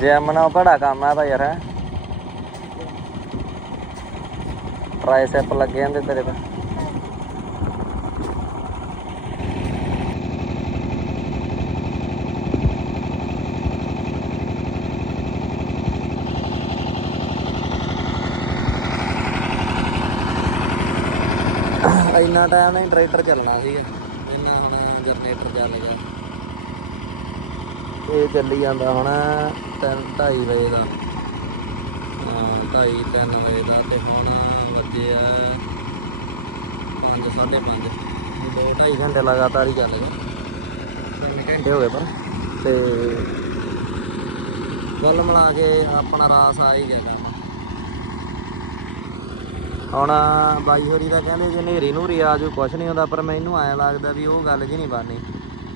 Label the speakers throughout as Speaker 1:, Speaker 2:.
Speaker 1: Gym ਨਾਲ ਬੜਾ ਕੰਮ ਆ ਤਾਂ ਯਾਰ। ਹੈ ਟ੍ਰਾਈਸੈਪ ਲੱਗੇ ਜਾਂਦੇ ਤੇਰੇ ਤਾਂ। ਇੰਨਾ ਟਾਈਮ ਨਹੀਂ ਟਰੈਕਟਰ ਚੱਲਣਾ ਸੀਗਾ। ਇੰਨਾ ਹੁਣ ਜਨਰੇਟਰ ਚੱਲ ਗਿਆ। ਇਹ ਚੱਲੀ ਜਾਂਦਾ ਹੁਣ 2:30 ਵਜੇ ਦਾ। ਹਾਂ 2:30 3 ਵਜੇ ਦਾ ਤੇ ਹੁਣ ਵੱਜੇ ਆ 5 5:30 ਦੋ 2.5 ਘੰਟੇ ਲਗਾਤਾਰ ਹੀ ਚੱਲੇਗਾ ਤਿੰਨ ਘੰਟੇ ਹੋ ਗਏ ਪਰ, ਤੇ ਗੱਲ ਮਿਲਾ ਕੇ ਆਪਣਾ ਰਾਸ ਆ ਹੀ ਗਿਆ ਗਾ। ਹੁਣ ਬਾਈ ਹੋਰੀ ਦਾ ਕਹਿੰਦੇ ਜੇ ਨੇਰੀ ਨੂਰੀ ਆ ਜੂ ਕੁਛ ਨਹੀਂ ਹੁੰਦਾ, ਪਰ ਮੈਨੂੰ ਐਂ ਲੱਗਦਾ ਵੀ ਉਹ ਗੱਲ ਜੀ ਨਹੀਂ ਬਣਨੀ।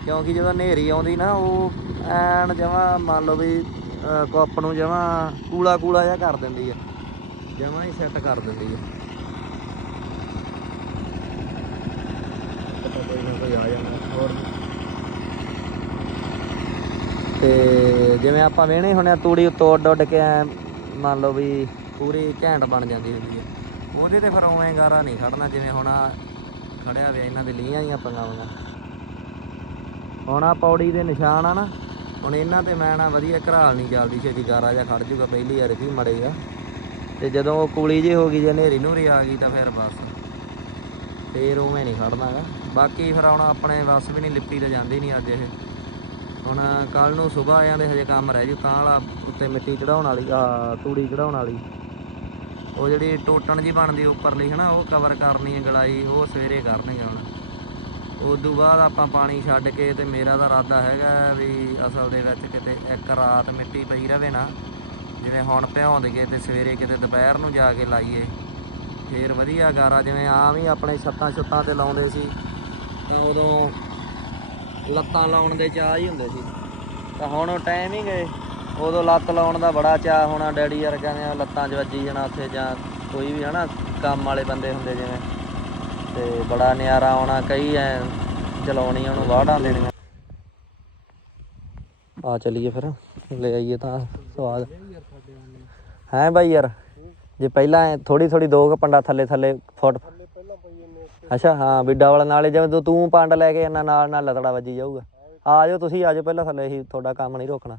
Speaker 1: ਕਿਉਂਕਿ ਜਦੋਂ ਨੇਰੀ ਆਉਂਦੀ ਨਾ ਉਹ ਐਨ ਜਮਾ ਮੰਨ ਲਓ ਵੀ ਕੱਪ ਨੂੰ ਜਮਾ ਕੂਲਾ ਕੂਲਾ ਜਿਹਾ ਕਰ ਦਿੰਦੀ ਆ। ਜਮਾ ਹੀ ਸੈੱਟ ਕਰ ਦਿੰਦੀ ਹੋਰ ਤੇ ਜਿਵੇਂ ਆਪਾਂ ਵੇਹਣੇ ਹੁੰਦੇ ਆ ਤੂੜੀ ਉੱਤੋਂ ਉੱਡ ਉੱਡ ਕੇ ਐਂ ਮੰਨ ਲਓ ਵੀ ਪੂਰੀ ਘੈਂਟ ਬਣ ਜਾਂਦੀ ਹੁੰਦੀ ਹੈ ਉਹਦੇ ਤੇ ਫਿਰ ਉਵੇਂ ਗਾਰਾ ਨਹੀਂ ਖੜਨਾ ਜਿਵੇਂ ਹੁਣ ਖੜਿਆ ਵੇ ਇਹਨਾਂ ਦੇ ਲੀਆਂ ਹੀ ਪਈਆਂ ਹੋਈਆਂ। ਹੁਣ ਆ ਪੌੜੀ ਦੇ ਨਿਸ਼ਾਨ ਆ ਨਾ, ਹੁਣ ਇਹਨਾਂ ਤੇ ਮੈਂ ਨਾ ਵਧੀਆ ਘਰਾਲ ਨਹੀਂ ਚੱਲਦੀ, ਛੇਤੀ ਗਾਰਾ ਜਾਂ ਖੜ ਜੂਗਾ, ਪਹਿਲੀ ਵਾਰ ਵੀ ਮੜੇਗਾ ਤੇ ਜਦੋਂ ਉਹ ਕੂਲੀ ਜੀ ਹੋ ਗਈ, ਜੇ ਨੇਰੀ ਨੂਰੀ ਆ ਗਈ ਤਾਂ ਫਿਰ ਬਸ। ਫੇਰ ਉਹ ਮੈਂ ਨਹੀਂ ਖੜਨਾਗਾ। ਬਾਕੀ ਫਿਰ ਹੁਣ ਆਪਣੇ ਵੱਸ ਵੀ ਨਹੀਂ ਲਿਪੀ ਤੇ ਜਾਂਦੀ ਨਹੀਂ ਅੱਜ ਇਹ। ਹੁਣ ਕੱਲ ਨੂੰ ਸਵੇਰ ਆ ਜਾਂਦੇ ਹਜੇ ਕੰਮ ਰਹਿ ਜੂ, ਤਾਂ ਵਾਲਾ ਉੱਤੇ ਮਿੱਟੀ ਚੜਾਉਣ ਵਾਲੀ ਆ ਤੂੜੀ ਚੜਾਉਣ ਵਾਲੀ। ਉਹ ਜਿਹੜੀ ਟੋਟਣ ਜੀ ਬਣਦੀ, ਉੱਪਰਲੀ ਹਨਾ, ਉਹ ਕਵਰ ਕਰਨੀ ਹੈ ਗਲਾਈ, ਉਹ ਸਵੇਰੇ ਕਰਨਗੇ ਹੁਣ। ਉਦੋਂ ਬਾਅਦ ਆਪਾਂ ਪਾਣੀ ਛੱਡ ਕੇ ਤੇ ਮੇਰਾ ਤਾਂ ਇਰਾਦਾ ਹੈਗਾ ਵੀ ਅਸਲ ਦੇ ਵਿੱਚ ਕਿਤੇ ਇੱਕ ਰਾਤ ਮਿੱਟੀ ਪਈ ਰਵੇ ਨਾ, ਜਿਵੇਂ ਹੁਣ ਭਿਉਂ ਦੇਈਏ ਤੇ ਸਵੇਰੇ ਕਿਤੇ ਦੁਪਹਿਰ ਨੂੰ ਜਾ ਕੇ ਲਾਈਏ, ਫੇਰ ਵਧੀਆ ਗਾਰਾ, ਜਿਵੇਂ ਆਮ ਹੀ ਆਪਣੇ ਛੱਤਾਂ ਛੁੱਤਾਂ ਤੇ ਲਾਉਂਦੇ ਸੀ, ਤਾਂ ਉਦੋਂ ਲੱਤਾਂ ਲਾਉਣ ਦੇ ਚਾਹ ਹੀ ਹੁੰਦੇ ਸੀ। ਤਾਂ ਹੁਣ ਉਹ ਟਾਈਮ ਹੀ ਗਏ, ਉਦੋਂ ਲੱਤ ਲਾਉਣ ਦਾ ਬੜਾ ਚਾਹ ਹੋਣਾ, ਡੈਡੀ ਯਾਰ ਕਹਿੰਦੇ ਲੱਤਾਂ 'ਚ ਵੱਜੀ ਜਾਣਾ ਉੱਥੇ ਜਾਂ ਕੋਈ ਵੀ ਹਨਾ, ਕੰਮ ਵਾਲੇ ਬੰਦੇ ਹੁੰਦੇ ਜਿਵੇਂ। ਤੇ ਬੜਾ ਨਿਆਰਾ ਆਉਣਾ ਕਈ ਐ ਚਲਾਉਣੀ ਉਹਨੂੰ ਵਾਢਾਂ ਦੇਣੀਆਂ। ਆ ਚੱਲੀਏ ਫਿਰ ਲੈ ਆਈਏ ਤਾਂ ਸਵਾਦ। ਹੈ ਬਾਈ ਯਾਰ ਜੇ ਪਹਿਲਾਂ ਥੋੜੀ ਥੋੜੀ ਦੋ ਕੁ ਪੰਡਾ ਥੱਲੇ ਥੱਲੇ ਫੁੱਟ। ਅੱਛਾ ਹਾਂ ਬਿੱਡਾ ਵਾਲਾ ਨਾਲੇ ਜਿਵੇਂ ਤੂੰ- ਤੂੰ ਪੰਡ ਲੈ ਕੇ ਇਹਨਾਂ ਨਾਲ ਨਾਲ ਲਤੜਾ ਵੱਜੀ ਜਾਊਗਾ। ਆ ਜਾਓ ਤੁਸੀਂ ਆ ਜਾਓ ਪਹਿਲਾਂ ਥੱਲੇ ਹੀ ਤੁਹਾਡਾ ਕੰਮ ਨਹੀਂ ਰੋਕਣਾ।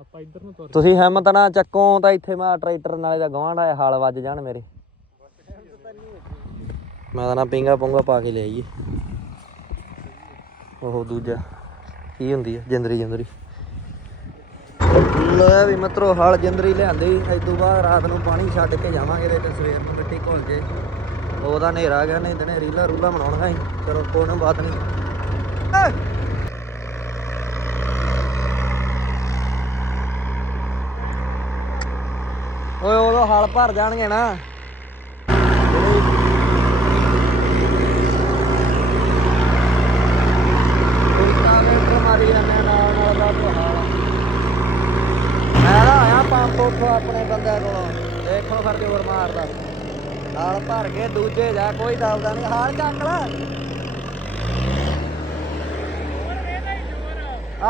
Speaker 2: ਆਪਾਂ ਇੱਧਰ ਨੂੰ ਤੁਰ
Speaker 1: ਤੁਸੀਂ ਹਿੰਮਤ ਨਾ ਚੱਕੋ ਤਾਂ ਇੱਥੇ ਮੈਂ ਟਰੈਕਟਰ ਨਾਲੇ ਦਾ ਗਵਾਂਢ ਆਇਆ ਹਾਲ ਵੱਜ ਜਾਣ ਮੇਰੇ। ਮੈਂ ਤਾਂ ਨਾ ਪਿੰਗਾ ਪੁੰਗਾ ਪਾ ਕੇ ਲਿਆਈਏ ਉਹ ਦੂਜਾ, ਕੀ ਹੁੰਦੀ ਹੈ ਜਿੰਦਰੀ ਜਿੰਦਰੀ। ਲੈ ਵੀ ਮਤਰੋ, ਹਲ ਜਿੰਦਰੀ ਲਿਆਂਦੀ। ਇਸ ਤੋਂ ਬਾਅਦ ਰਾਤ ਨੂੰ ਪਾਣੀ ਛੱਡ ਕੇ ਜਾਵਾਂਗੇ ਤੇ ਸਵੇਰ ਨੂੰ ਮਿੱਟੀ ਘੁਲ ਜੇ ਉਹਦਾ ਹਨੇਰਾ ਗਿਆ, ਨਹੀਂ ਦਿਨੇ ਰੀਲਾ ਰੂਲਾ ਬਣਾਉਣਾ ਹੀ ਚਲੋ, ਕੋਈ ਨਾ, ਬਾਤ ਨਹੀਂ। ਏ! ਓਏ ਉਦੋਂ ਹਲ ਭਰ ਜਾਣਗੇ ਨਾ। ਮਾਰੀ ਜਾਂਦੇ ਨਾਲ ਨਾਲ ਦਾ ਹਾਲ ਮੈਂ ਨਾ ਆਇਆ ਪੰਪ ਉੱਥੋਂ ਆਪਣੇ ਬੰਦਿਆਂ ਕੋਲੋਂ। ਦੇਖੋ ਫਿਰ ਜੋਰ ਮਾਰਦਾ। ਹਾਲ ਭਰ ਕੇ ਦੂਜੇ ਜਾ, ਕੋਈ ਦਲਦਾ ਨਹੀਂ ਹਾਲ ਚੱਕ ਲੈ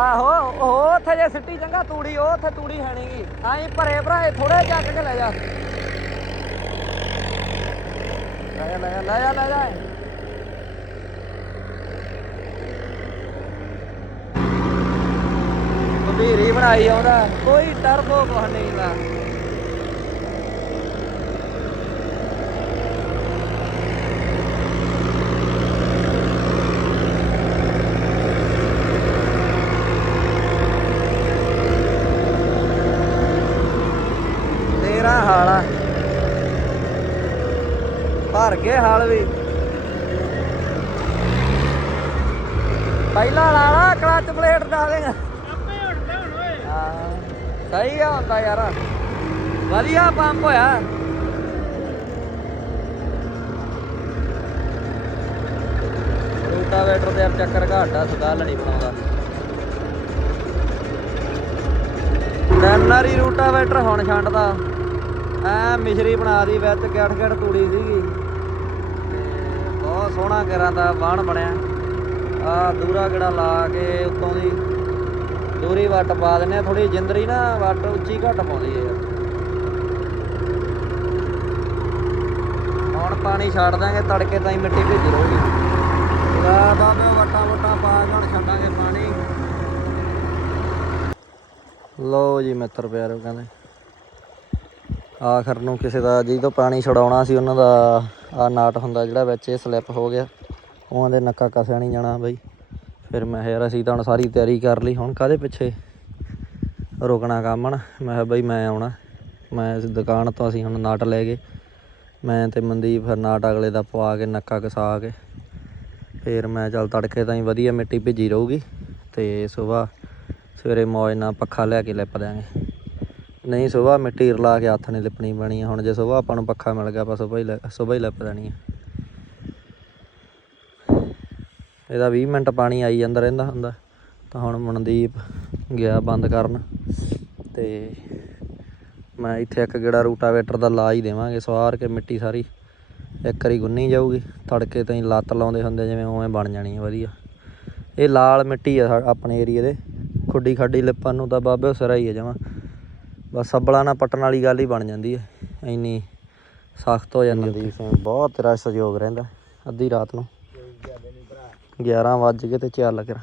Speaker 1: ਆਹੋ, ਉਹ ਉੱਥੇ ਜੇ ਸਿੱਟੀ ਚੰਗਾ ਤੂੜੀ, ਉਹ ਉੱਥੇ ਤੂੜੀ ਹੈ ਨਹੀਂਗੀ ਆਈ ਭਰੇ ਭਰਾਏ ਥੋੜੇ ਚੱਕ ਕੇ ਲੈ ਜਾ ਲੈ ਜਾ ਲੈ ਜਾ ਲੈ ਜਾ। ਲੈ ਬਣਾਈ ਆਉਂਦਾ, ਕੋਈ ਟਰਬੋ ਕੁਛ ਨਹੀਂ ਦਾ ਤੇਰਾ ਹਾਲ ਆ। ਭਰ ਕੇ ਹਾਲ ਵੀ। ਪਹਿਲਾ ਲਾਲਾ ਕਲਚ ਪਲੇਟ ਦਾ ਦੇਗਾ। ਸਹੀ ਆ ਹੁੰਦਾ ਯਾਰ। ਵਧੀਆ ਪੰਪ ਹੋਇਆ। ਰੂਟਾਵੇਟਰ ਤੇ ਚੱਕਰ ਘਾਟਾ ਸਦਾਲ ਨਹੀਂ ਬਣਾਉਂਦਾ। ਟੈਨਰੀ ਰੂਟਾਵੇਟਰ ਹੁਣ ਛੰਡਦਾ। ਐ ਮਿਸ਼ਰੀ ਬਣਾ ਦੀ ਵਿੱਚ, ਗੜ ਗੜ ਤੂੜੀ ਸੀਗੀ। ਬਹੁਤ ਸੋਹਣਾ ਘਰਾਂ ਦਾ ਬਾਣ ਬਣਿਆ। ਆ ਦੂਰਾ ਕਿਹੜਾ ਲਾ ਕੇ ਉੱਤੋਂ ਦੀ ਦੂਰੀ ਵੱਟ ਪਾ ਦਿੰਨੇ ਆ ਥੋੜੀ ਜਿੰਦਰੀ ਨਾ ਵੱਟ ਉੱਚੀ ਘੱਟ ਪਾਉਂਦੀ ਹੈ। ਹੁਣ ਪਾਣੀ ਛੱਡ ਦਾਂਗੇ, ਤੜਕੇ ਤਾਈਂ ਮਿੱਟੀ ਭੇਜੀ ਰਹੂਗੀ ਆ ਬਾਬੇ, ਵੱਟਾਂ ਵੱਟਾਂ ਪਾ ਕੇ ਹੁਣ ਛੱਡਾਂਗੇ ਪਾਣੀ। ਲਓ ਜੀ ਮਿੱਤਰ ਪਿਆਰੋ, ਕਹਿੰਦੇ, ਆਖਰ ਨੂੰ ਕਿਸੇ ਦਾ ਜਿਹਦੇ ਤੋਂ ਪਾਣੀ ਛਡਾਉਣਾ ਸੀ, ਉਹਨਾਂ ਦਾ ਆ ਨਾਟ ਹੁੰਦਾ ਜਿਹੜਾ ਵਿੱਚ ਇਹ ਸਲਿੱਪ ਹੋ ਗਿਆ। ਉਹਨਾਂ ਦੇ ਨੱਕਾ ਕਸਿਆ ਨਹੀਂ ਜਾਣਾ ਬਈ। ਫਿਰ ਮੈਂ ਯਾਰ ਅਸੀਂ ਤਾਂ ਹੁਣ ਸਾਰੀ ਤਿਆਰੀ ਕਰ ਲਈ, ਹੁਣ ਕਾਦੇ ਪਿੱਛੇ ਰੁਕਣਾ ਕੰਮ ਨਾ ਮੈਂ ਕਿਹਾ ਬਈ ਮੈਂ ਆਉਣਾ। ਮੈਂ ਇਸ ਦੁਕਾਨ ਤੋਂ ਅਸੀਂ ਹੁਣ ਨਾਟ ਲੈ ਗਏ। ਮੈਂ ਤੇ ਮਨਦੀਪ ਫਿਰ ਨਾਟ ਅਗਲੇ ਦਾ ਪਵਾ ਕੇ, ਨੱਕਾ ਕਸਾ ਕੇ। ਫਿਰ ਮੈਂ ਚੱਲ ਤੜਕੇ ਤਾਂ ਹੀ ਵਧੀਆ ਮਿੱਟੀ ਭਿੱਜੀ ਰਹੂਗੀ ਤੇ ਸਵੇਰ, ਸਵੇਰੇ ਮੌਜ ਨਾਲ ਪੱਖਾ ਲੈ ਕੇ ਲਿਪ ਦਿਆਂਗੇ। ਨਹੀਂ ਸਵੇਰ ਮਿੱਟੀ ਰਲਾ ਕੇ ਹੱਥ ਨਹੀਂ ਲਿਪਣੀ ਪੈਣੀ ਆ। ਹੁਣ ਜੇ ਸਵੇਰ ਆਪਾਂ ਨੂੰ ਪੱਖਾ ਮਿਲ ਗਿਆ ਆਪਾਂ ਸਵੇਰ ਹੀ ਲੈ- ਸਵੇਰ ਹੀ ਲਿਪ ਦੇਣੀ ਹੈ ਇਹਦਾ 20 ਮਿੰਟ ਪਾਣੀ ਆਈ ਜਾਂਦਾ ਰਹਿੰਦਾ ਹੁੰਦਾ। ਤਾਂ ਹੁਣ ਮਨਦੀਪ ਗਿਆ ਬੰਦ ਕਰਨ। ਤੇ ਮੈਂ ਇੱਥੇ ਇੱਕ ਗੇੜਾ ਰੂਟਾਵੇਟਰ ਦਾ ਲਾ ਹੀ ਦੇਵਾਂਗੇ। ਸਵਾਰ ਕੇ ਮਿੱਟੀ ਸਾਰੀ ਇੱਕ ਵਾਰੀ ਗੁੰਨੀ ਜਾਊਗੀ। ਤੜਕੇ ਤਾਈਂ ਲੱਤ ਲਾਉਂਦੇ ਹੁੰਦੇ ਜਿਵੇਂ ਉਵੇਂ ਬਣ ਜਾਣੀ ਹੈ ਵਧੀਆ। ਇਹ ਲਾਲ ਮਿੱਟੀ ਆ ਆਪਣੇ ਏਰੀਏ ਦੇ। ਖੁੱਡੀ ਖਾਡੀ ਲਿਪਣ ਨੂੰ ਤਾਂ ਬਾਬੇ ਸਿਰਾ ਹੀ ਆ ਜਮਾ। ਬਸ ਸੱਬਲਾ ਨਾਲ ਪੱਟਣ ਵਾਲੀ ਗੱਲ ਹੀ ਬਣ ਜਾਂਦੀ ਹੈ ਇੰਨੀ ਸਖਤ ਹੋ ਜਾਂਦੀ ਸਿੰਘ ਬਹੁਤ ਤੇਰਾ ਸਹਿਯੋਗ ਰਹਿੰਦਾ। ਅੱਧੀ ਰਾਤ ਨੂੰ। 11 ਵੱਜ ਕੇ ਤੇ ਚੱਲ ਕਰ।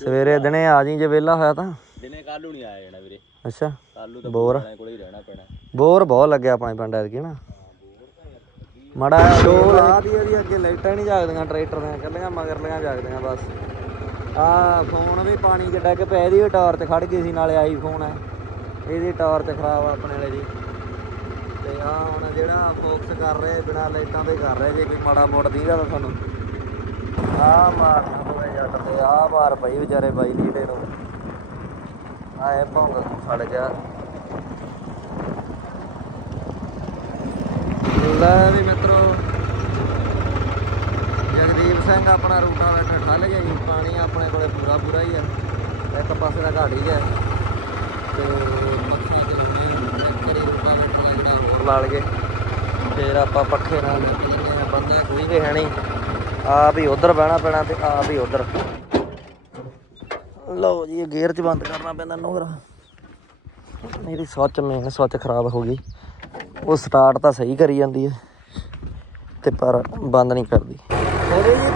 Speaker 1: ਸਵੇਰੇ ਦਿਨੇ ਆ ਜੀ ਜੇ ਵਿਹਲਾ ਹੋਇਆ ਤਾਂ।
Speaker 3: ਦਿਨੇ ਕੱਲੂ ਨਹੀਂ ਆਇਆ ਜਾਣਾ ਵੀਰੇ।
Speaker 1: ਅੱਛਾ
Speaker 3: ਕੱਲੂ ਤਾਂ
Speaker 1: ਬੋਰ।
Speaker 3: ਆਪਣੇ ਕੋਲ ਹੀ ਰਹਿਣਾ ਪੈਣਾ।
Speaker 1: ਬੋਰ ਬਹੁਤ ਲੱਗਿਆ ਆਪਣੇ ਪਿੰਡ ਐਤਕੀ ਨਾ। ਮੜਾ ਡੋਲ ਆ ਦੀ ਉਹਦੀ ਅੱਗੇ ਲਾਈਟਾਂ ਨਹੀਂ ਜਾਗਦੀਆਂ ਟਰੈਕਟਰ ਦੀਆਂ ਕੱਲੀਆਂ ਮਗਰਲੀਆਂ ਜਾਗਦੀਆਂ ਬਸ। ਆ ਫੋਨ ਵੀ ਪਾਣੀ ਕਿੱਡਾ ਕਿ ਪੈ ਇਹਦੀ ਵੀ ਟਾਰਚ ਖੜ ਗਈ ਸੀ ਨਾਲੇ ਆਈਫੋਨ ਹੈ। ਇਹਦੀ ਟਾਰਚ ਖਰਾਬ ਆ ਆਪਣੇ ਵਾਲੇ ਦੀ। ਤੇ ਆ ਹੁਣ ਜਿਹੜਾ ਫੋਕਸ ਕਰ ਰਹੇ ਬਿਨਾ ਲਾਈਟਾਂ ਤੇ ਕਰ ਰਹੇ ਜੇ ਕੋਈ ਮਾੜਾ ਮੋੜ ਦੀਦਾ ਤਾਂ ਤੁਹਾਨੂੰ। ਆ ਮਾਰਨਾ ਪਵੇ ਜੱਟ ਤੇ ਆ ਮਾਰ ਪਈ ਵਿਚਾਰੇ ਬਾਈ ਲੀੜੇ ਨੂੰ। ਆਏ ਭੌਂਗ ਫੜ ਗਿਆ। ਲੈ ਵੀ ਮਿੱਤਰੋ, ਜਗਦੀਪ ਸਿੰਘ ਆਪਣਾ ਰੂਟਾ ਵੇਟਰ ਠੱਲ ਗਿਆ ਜੀ ਪਾਣੀ ਆਪਣੇ ਕੋਲੇ ਪੂਰਾ ਪੂਰਾ ਹੀ ਆ। ਇੱਕ ਪਾਸੇ ਦਾ ਘਾਟ ਹੀ ਹੈ ਤੇ ਮੱਥਾ ਤੇ ਹੁਣੇ ਰੂਟਾ ਵੇਟਰ ਦਾ ਹੋਰ ਲਾ ਲਗੇ ਫਿਰ ਆਪਾਂ ਪੱਖੇ ਨਾਲ ਲੈ ਕੇ ਜਾਂਦੇ ਬੰਦਾ ਕੋਈ ਵੀ ਹੈ ਨਹੀਂ। ਆਪ ਹੀ ਉਧਰ ਬਹਿਣਾ ਪੈਣਾ ਤੇ ਆਪ ਵੀ ਉਧਰ। ਲਓ ਜੀ, ਇਹ ਗੇਅਰ 'ਚ ਬੰਦ ਕਰਨਾ ਪੈਂਦਾ ਨੋਰਾ ਮੇਰੀ ਸਵਿਚ ਮੇਨ ਸੱਚ ਖਰਾਬ ਹੋ ਗਈ। ਉਹ ਸਟਾਰਟ ਤਾਂ ਸਹੀ ਕਰੀ ਜਾਂਦੀ ਹੈ, ਤੇ ਪਰ ਬੰਦ ਨਹੀਂ ਕਰਦੀ। ਥੋੜੀ ਜਿਹੀ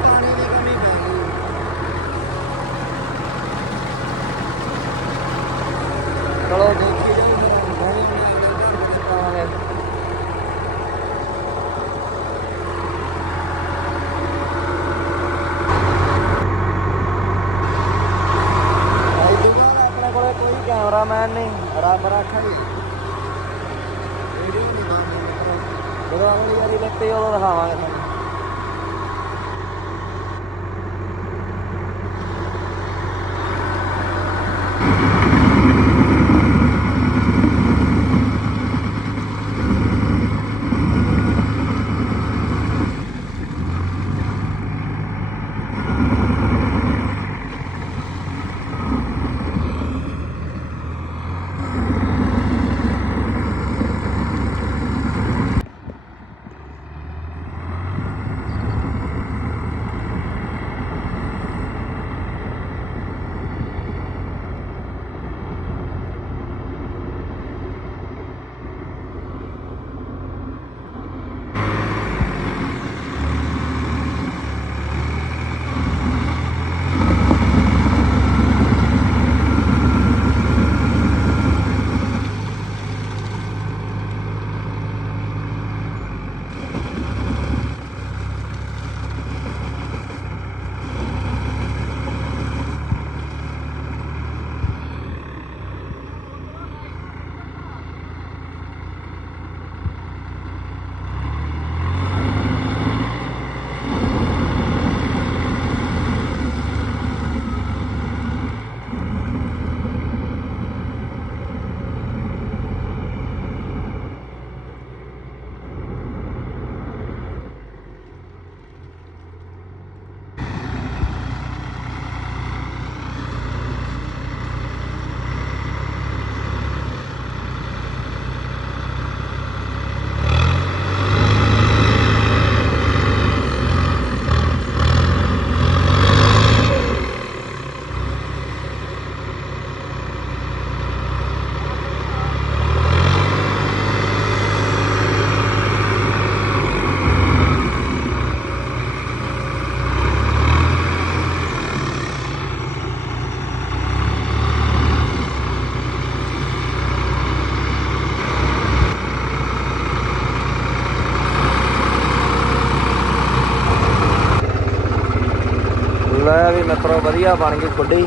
Speaker 1: ਵਧੀਆ ਬਣ ਗਈ ਖੁੱਡੀ।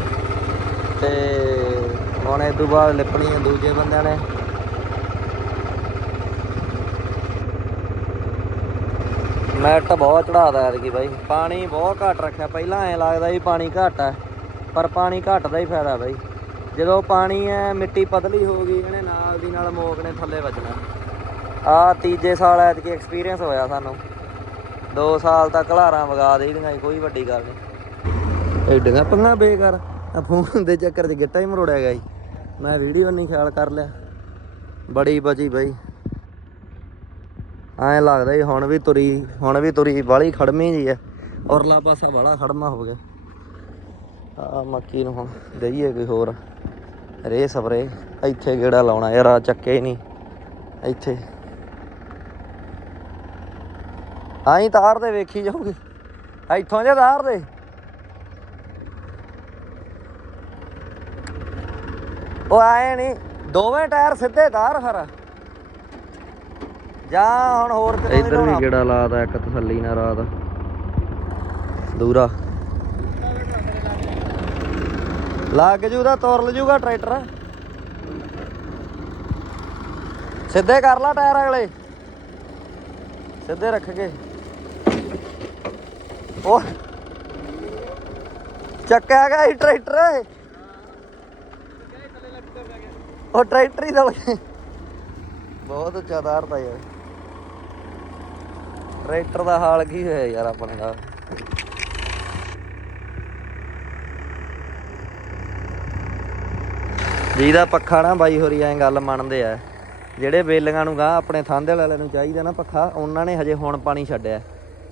Speaker 1: ਤੇ ਹੁਣ ਇਹ ਤੋਂ ਬਾਅਦ ਲਿਪਣੀ ਹੈ ਦੂਜੇ ਬੰਦਿਆਂ ਨੇ। ਮੈਟ ਬਹੁਤ ਚੜਾਦਾ ਐਤਕੀ ਬਾਈ। ਪਾਣੀ ਬਹੁਤ ਘੱਟ ਰੱਖਿਆ। ਪਹਿਲਾਂ ਐ ਲੱਗਦਾ ਸੀ ਪਾਣੀ ਘੱਟ ਹੈ ਪਰ ਪਾਣੀ ਘੱਟ ਦਾ ਹੀ ਫਾਇਦਾ ਬਾਈ। ਜਦੋਂ ਪਾਣੀ ਐ ਮਿੱਟੀ ਪਤਲੀ ਹੋ ਗਈ ਇਹਨੇ ਨਾਲ ਦੀ ਨਾਲ ਮੋਕ ਨੇ ਥੱਲੇ ਵੱਜਣਾ। ਆ ਤੀਜੇ ਸਾਲ ਐਤਕੀ ਐਕਸਪੀਰੀਅੰਸ ਹੋਇਆ ਸਾਨੂੰ। 2 ਸਾਲ ਤੱਕ ਘਲਾਰਾਂ ਵਗਾ ਦੇਈਆਂ ਸੀ, ਕੋਈ ਵੱਡੀ ਗੱਲ ਨਹੀਂ ਐਡੀਆਂ ਪੰਗਾ ਬੇਕਾਰ। ਆ ਫੋਨ ਦੇ ਚੱਕਰ 'ਚ ਗਿੱਟਾ ਹੀ ਮਰੋੜਿਆ ਗਿਆ ਸੀ। ਮੈਂ ਵੀਡੀਓ ਨਹੀਂ ਖਿਆਲ ਕਰ ਲਿਆ। ਬੜੀ ਬਚੀ ਬਾਈ। ਐਂ ਲੱਗਦਾ ਜੀ ਹੁਣ ਵੀ ਤੁਰੀ, ਹੁਣ ਵੀ ਤੁਰੀ ਬਾਲੀ ਖੜਮੀ ਜੀ ਐ। ਔਰਲਾ ਪਾਸਾ ਬਾਲਾ ਖੜਮਾ ਹੋ ਗਿਆ। ਆ ਮੱਕੀ ਨੂੰ ਹੁਣ ਦਈਏ ਕੋਈ ਹੋਰ। ਰੇ ਸਪਰੇ ਇੱਥੇ ਗੇੜਾ ਲਾਉਣਾ ਯਾਰ ਆ ਚੱਕੇ ਹੀ ਨਹੀਂ। ਇੱਥੇ। ਆਈ ਤਾਰ ਦੇ ਵੇਖੀ ਜਾਊਗੀ। ਇੱਥੋਂ ਜੇ ਤਾਰ ਦੇ ਉਹ ਆਏ ਨਹੀਂ ਦੋਵੇਂ ਟਾਇਰ ਸਿੱਧੇ ਤਾਰ ਫਿਰ। ਜਾ ਹੁਣ ਹੋਰ ਕਿਤੇ ਇੱਧਰ ਵੀ ਗੇੜਾ ਲਾਦਾ ਇੱਕ ਤਸੱਲੀ ਨਾਲ ਰਾਤ। ਦੂਰਾ। ਲੱਗ ਜੂਦਾ ਤੋਰ ਲਜੂਗਾ ਟਰੈਕਟਰ। ਸਿੱਧੇ ਕਰ ਲਾ ਟਾਇਰ ਅਗਲੇ। ਸਿੱਧੇ ਰੱਖ ਕੇ। ਉਹ ਚੱਕਿਆ ਗਿਆ ਟਰੈਕਟਰ। ਉਹ ਟਰੈਕਟਰ ਹੀ ਦਲ ਗਿਆ। ਬਹੁਤ ਉੱਚਾ ਤਾਰਦਾ ਯਾਰ। ਟਰੈਕਟਰ ਦਾ ਹਾਲ ਕੀ ਹੋਇਆ ਯਾਰ ਆਪਣੇ ਦਾ? ਜਿਹਦਾ ਪੱਖਾ ਨਾ ਬਾਈ ਹੋਰੀ ਐਂ ਗੱਲ ਮੰਨਦੇ ਆ। ਜਿਹੜੇ ਬੇਲੀਆਂ ਨੂੰ ਗਾਂ ਆਪਣੇ ਥਾਂਦੇ ਵਾਲਿਆਂ ਨੂੰ ਚਾਹੀਦਾ ਨਾ ਪੱਖਾ, ਉਹਨਾਂ ਨੇ ਹਜੇ ਹੁਣ ਪਾਣੀ ਛੱਡਿਆ।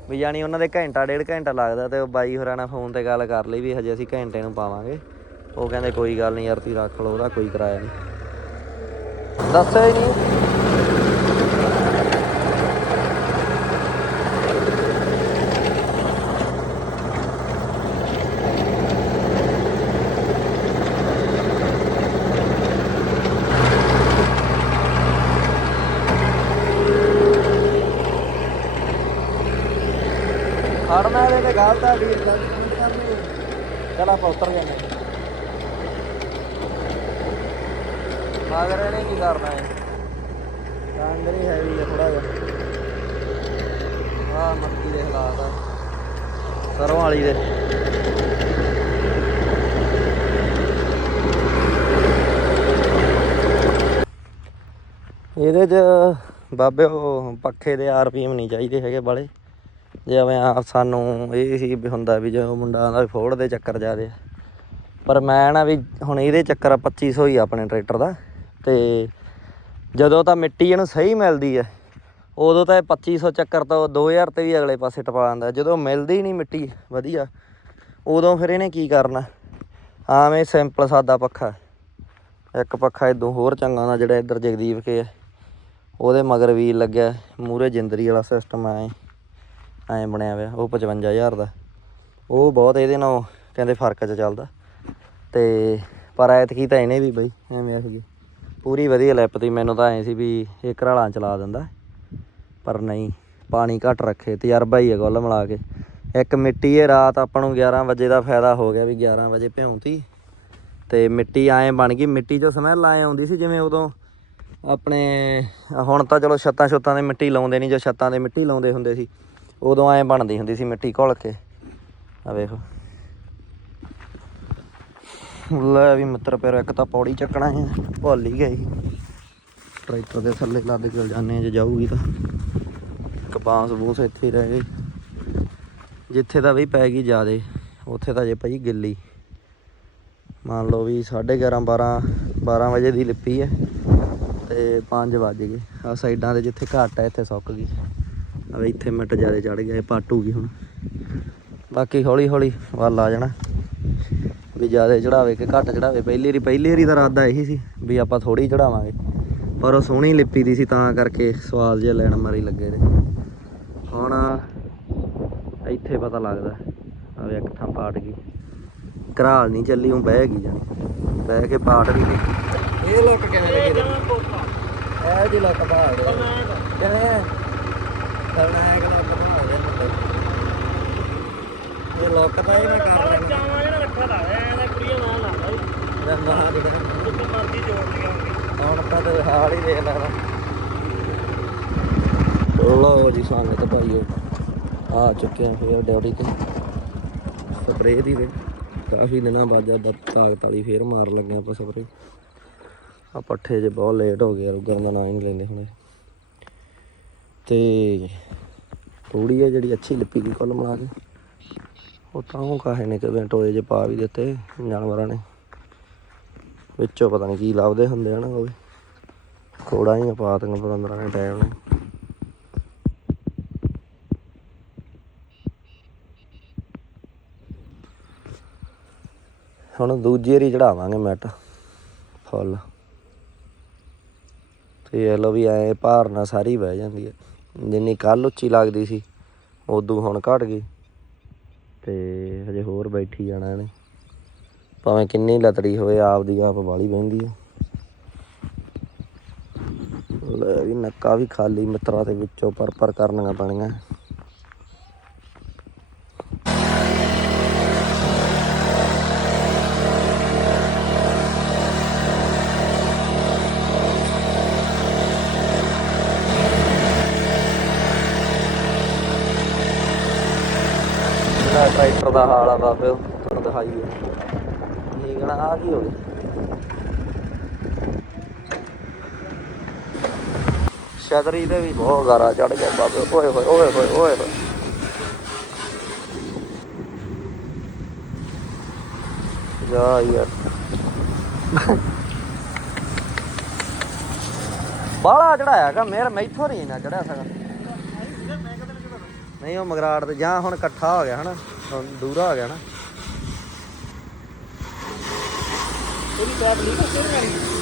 Speaker 1: ਵੀ ਜਾਨੀ ਉਹਨਾਂ ਦੇ ਘੰਟਾ, ਡੇਢ ਘੰਟਾ ਲੱਗਦਾ ਤੇ ਉਹ ਬਾਈ ਹੋਰਾਂ ਨਾਲ ਫੋਨ ਤੇ ਗੱਲ ਕਰ ਲਈ ਵੀ ਹਜੇ ਅਸੀਂ ਘੰਟੇ ਨੂੰ ਪਾਵਾਂਗੇ। ਉਹ ਕਹਿੰਦੇ ਕੋਈ ਗੱਲ ਨਹੀਂ ਯਾਰ ਤੁਸੀਂ ਰੱਖ ਲਓ, ਉਹਦਾ ਕੋਈ ਕਿਰਾਇਆ ਨਹੀਂ ਦੱਸਿਆ ਹੀ ਨਹੀਂ ਖੜਨਾ ਇਹਦੇ ਤੇ ਗੱਲ ਤਾਂ ਵੀ ਇਦਾਂ ਦੀ ਨਹੀਂ ਕਰਨੀ ਚਲ ਆਪਾਂ ਉਤਰ ਜਾਂਦੇ ਮਗਰ ਇਹਨੇ ਕੀ ਕਰਨਾ ਹੈ ਕੰਡ ਨਹੀਂ ਹੈਵੀ ਹੈ ਥੋੜਾ ਜਿਹਾ। ਆਹ ਮੱਕੀ ਦੇ ਹਾਲਾਤ ਆ। ਸਰੋਂ ਵਾਲੀ ਦੇ। ਇਹਦੇ 'ਚ ਬਾਬੇ ਉਹ ਪੱਖੇ ਦੇ ਆਰਪੀਐਮ ਨਹੀਂ ਚਾਹੀਦੇ ਹੈਗੇ ਬਾਲੇ। ਜਿਵੇਂ ਆ ਸਾਨੂੰ ਇਹ ਸੀ ਵੀ ਹੁੰਦਾ ਵੀ ਜਦੋਂ ਮੁੰਡਾ ਆਂਦਾ ਫੋੜ ਦੇ ਚੱਕਰ ਜਾਦੇ ਪਰ ਮੈਂ ਨਾ ਵੀ ਹੁਣ ਇਹਦੇ ਚੱਕਰ 2500 ਹੀ ਆਪਣੇ ਟਰੈਕਟਰ ਦਾ। ਤੇ ਜਦੋਂ ਤਾਂ ਮਿੱਟੀ ਇਹਨੂੰ ਸਹੀ ਮਿਲਦੀ ਹੈ ਉਦੋਂ ਤਾਂ ਇਹ 2500 ਚੱਕਰ ਤੋਂ 2000 ਤੇ ਵੀ ਅਗਲੇ ਪਾਸੇ ਟਪਾ ਦਿੰਦਾ। ਜਦੋਂ ਮਿਲਦੀ ਨਹੀਂ ਮਿੱਟੀ, ਵਧੀਆ। ਉਦੋਂ ਫਿਰ ਇਹਨੇ ਕੀ ਕਰਨਾ? ਆਵੇਂ ਸਿੰਪਲ ਸਾਦਾ ਪੱਖਾ। ਇੱਕ ਪੱਖਾ ਇਦੋਂ ਹੋਰ ਚੰਗਾ ਦਾ ਜਿਹੜਾ ਇੱਧਰ ਜਗਦੀਪ ਕੇ ਹੈ ਉਹਦੇ ਮਗਰ ਵੀ ਲੱਗਿਆ ਮੂਰੇ ਜਿੰਦਰੀ ਵਾਲਾ ਸਿਸਟਮ ਐ। ਐਂ ਬਣਿਆ ਹੋਇਆ, ਉਹ 55000 ਦਾ। ਉਹ ਬਹੁਤ ਇਹਦੇ ਨਾਲ ਕਹਿੰਦੇ ਫ਼ਰਕ ਚ ਚੱਲਦਾ। ਤੇ ਪਰ ਐਤਕੀ ਤਾਂ ਇਹਨੇ ਵੀ ਬਈ, ਐਵੇਂ ਆਖ ਗਈ ਪੂਰੀ ਵਧੀਆ ਲਿਪ ਤੀ, ਮੈਨੂੰ ਤਾਂ ਐ ਸੀ ਵੀ ਇਹ ਘਰਾਲਾਂ ਚਲਾ ਦਿੰਦਾ। ਪਰ ਨਹੀਂ, ਪਾਣੀ ਘੱਟ ਰੱਖੇ, ਤਜਰਬਾ ਹੀ ਹੈ ਕੁੱਲ ਮਿਲਾ ਕੇ। ਇੱਕ ਮਿੱਟੀ ਇਹ ਰਾਤ ਆਪਾਂ ਨੂੰ 11 ਵਜੇ ਦਾ ਫਾਇਦਾ ਹੋ ਗਿਆ ਵੀ 11 ਵਜੇ ਭਿਉਂਤੀ ਤੇ। ਮਿੱਟੀ ਐਂ ਬਣ ਗਈ, ਮਿੱਟੀ ਚੋਂ ਸਮੈਲ ਐ ਆਉਂਦੀ ਸੀ ਜਿਵੇਂ ਉਦੋਂ ਆਪਣੇ, ਹੁਣ ਤਾਂ ਚਲੋ ਛੱਤਾਂ ਛੁੱਤਾਂ ਦੇ ਮਿੱਟੀ ਲਾਉਂਦੇ ਨਹੀਂ, ਜੋ ਛੱਤਾਂ ਦੇ ਮਿੱਟੀ ਲਾਉਂਦੇ ਹੁੰਦੇ ਸੀ, ਉਦੋਂ ਐਂ ਬਣਦੀ ਹੁੰਦੀ ਸੀ ਮਿੱਟੀ ਘੁਲ ਕੇ। ਆ ਵੇਖੋ। ਲੈ ਵੀ ਮਿੱਤਰ ਪਰ ਇੱਕ ਤਾਂ ਪੌੜੀ ਚੱਕਣਾ ਹੈ, ਭੁੱਲ ਹੀ ਗਈ ਟਰੈਕਟਰ ਦੇ ਥੱਲੇ ਲੱਦ ਕੇ ਜਾਂਦੇ ਆ ਜੇ ਜਾਊਗੀ ਤਾਂ। ਇੱਕ ਬਾਂਸ ਇੱਥੇ ਰਹਿ ਗਈ ਜਿੱਥੇ ਤਾਂ ਵੀ ਪੈ ਗਈ ਜਿਆਦੇ, ਉੱਥੇ ਤਾਂ ਜੇ ਪਈ ਗਿੱਲੀ। ਮੰਨ ਲਓ ਵੀ 11:30 12 12 ਵਜੇ ਦੀ ਲਿੱਪੀ ਹੈ, ਤੇ 5 ਵੱਜ ਗਏ। ਆ ਸਾਈਡਾਂ ਤੇ ਜਿੱਥੇ ਘੱਟ ਹੈ, ਇੱਥੇ ਸੁੱਕ ਗਈ। ਆ ਵੀ ਇੱਥੇ ਮਿੱਟ ਜਿਆਦੇ ਚੜ ਗਿਆ, ਇਹ ਪਾਟੂਗੀ ਹੁਣ। ਬਾਕੀ ਹੌਲੀ ਹੌਲੀ ਵੱਲ ਆ ਜਾਣਾ। ਵੀ ਜ਼ਿਆਦਾ ਚੜਾਵੇ ਕਿ ਘੱਟ ਚੜਾਵੇ ਪਹਿਲੀ ਵਾਰੀ ਪਹਿਲੀ ਵਾਰੀ ਦਾ ਇਰਾਦਾ ਇਹੀ ਸੀ ਵੀ ਆਪਾਂ ਥੋੜੀ ਚੜਾਵਾਂਗੇ ਪਰ ਉਹ ਸੋਹਣੀ ਲਿਪੀ ਦੀ ਸੀ, ਤਾਂ ਕਰਕੇ ਸਵਾਦ ਜਿਹਾ ਲੈਣ ਮਾਰੀ ਲੱਗੇ ਨੇ। ਹੁਣ ਇੱਥੇ ਪਤਾ ਲੱਗਦਾ ਆ ਵੀ ਇੱਕ ਥਾਂ ਪਾਟ ਗਈ। ਘਰਾਲ ਨਹੀਂ ਚੱਲੀ, ਉਹ ਬਹਿ ਗਈ ਜਾਣੀ। ਬਹਿ ਕੇ ਪਾਟ ਵੀ ਗਈ ਇਹ ਲੱਕ ਕਿਵੇਂ ਲੱਗੇ ਇਹ ਜੀ ਲੱਕ ਪਹਾੜ ਕਿਵੇਂ? ਕਰਨਾ ਹੈ ਕਿ ਲੱਕ ਪਹਾੜ ਦੇ ਇਹ ਲੋਕ ਤਾਂ ਇਹ ਮੈਂ ਕਰ ਲੈਣਾ।
Speaker 2: ਚਾਵਾਂ ਜਿਹੜਾ ਰੱਖਿਆ ਲਾ ਐ ਦਾ ਕੁੜੀਆਂ ਨਾਲ ਲਾਉਂਦਾ ਜੀ
Speaker 1: ਜਾਂ। ਨਾ ਜਿਹੜਾ
Speaker 2: ਜਿੱਥੇ ਮਰਜ਼ੀ ਜੋੜ ਲਿਆ ਹੋਵੇ
Speaker 1: ਹੁਣ ਤਾਂ ਤੇ ਹਾਲ ਹੀ ਦੇਖ ਲੈਣਾ। ਲੋ ਜੀ ਸੰਗਤ ਭਾਈਓ ਆ ਚੁੱਕੇ ਆ ਫੇਰ ਡਿਊਟੀ ਤੇ। ਸਪਰੇਅ ਦੀ ਤੇ ਕਾਫੀ ਦਿਨਾਂ ਬਾਅਦ ਜਦ ਤਾਕਤ ਵਾਲੀ ਫੇਰ ਮਾਰ ਲੱਗੇ ਆਪਾਂ ਸਪਰੇਅ। ਆ ਪੱਠੇ ਜੇ ਬਹੁਤ ਲੇਟ ਹੋ ਗਏ ਰੁਗਣ ਦਾ ਨਾਂ ਹੀ ਨਹੀਂ ਲੈਂਦੇ ਹੁਣੇ। ਤੇ ਤੂੜੀ ਹੈ ਜਿਹੜੀ ਅੱਛੀ ਲਿਪੀ ਦੀ ਕੁੱਲ ਮਿਲਾ ਕੇ। ਉਹ ਤਾਂ ਉਹ ਕਾਹੇ ਨੇ ਕਦੇ ਟੋਏ ਜੇ ਪਾ ਵੀ ਦਿੱਤੇ, ਜਾਨਵਰਾਂ ਨੇ। ਵਿੱਚੋਂ ਪਤਾ ਨਹੀਂ ਕੀ ਲੱਭਦੇ ਹੁੰਦੇ ਹਨ ਉਹ ਵੀ। ਕੋੜਾ ਹੀ ਪਾ ਤੰਗ ਪਤੰਦਰਾਂ ਨੇ ਟਾਈਮ ਨੇ। ਹੁਣ ਦੂਜੀ ਵਾਰੀ ਚੜਾਵਾਂਗੇ ਮੈਟ, ਫੁੱਲ। ਤੇ ਇਹ ਲੋ ਵੀ ਐ ਭਾਰ ਨਾਲ ਸਾਰੀ ਬਹਿ ਜਾਂਦੀ ਹੈ ਜਿੰਨੀ ਕੱਲ ਉੱਚੀ ਲੱਗਦੀ ਸੀ, ਉਦੋਂ ਹੁਣ ਘਟ ਗਈ। ਤੇ ਹਜੇ ਹੋਰ ਬੈਠੀ ਜਾਣਾ ਇਹਨੇ। ਭਾਵੇਂ ਕਿੰਨੀ ਲਤੜੀ ਹੋਵੇ, ਆਪ ਦੀ ਆਪ ਵਾਲੀ ਬਹਿੰਦੀ ਹੈ ਲੈ ਵੀ ਨੱਕਾ ਵੀ ਖਾਲੀ ਮਿੱਤਰਾਂ ਦੇ ਵਿੱਚੋਂ ਪਰ ਪਰ ਕਰਨੀਆਂ ਪੈਣੀਆਂ ਜਿਹੜਾ ਟਰੈਕਟਰ ਦਾ ਹਾਲ ਆ ਬਾਬੇ, ਤੁਹਾਨੂੰ ਦਿਖਾਈਏ। ਠੀਕ ਨਾ, ਆ ਕੀ ਹੋ ਗਿਆ? ਛਤਰੀ ਤੇ ਵੀ ਬਹੁਤ ਗਾਰਾ ਚੜ ਗਿਆ ਬਾਬੇ। ਓਏ ਹੋਏ ਓਏ ਹੋਏ ਓਏ ਹੋਏ। ਜਾ ਯਾਰ। ਬਾਲਾ ਚੜਾਇਆਗਾ ਮੇਰ ਮੈਥੋਂ ਨਹੀਂ ਨਾ ਚੜਿਆ ਸਕਾ ਨਹੀਂ, ਉਹ ਮਗਰਾੜ ਤੇ ਜਾਂ ਹੁਣ ਇਕੱਠਾ ਹੋ ਗਿਆ, ਹਨਾ? ਹੁਣ ਦੂਰਾ ਆ ਗਿਆ ਨਾ।
Speaker 2: ਉਹਦੀ ਬਾਤ ਨਹੀਂ ਕੋਈ ਵਾਲੀ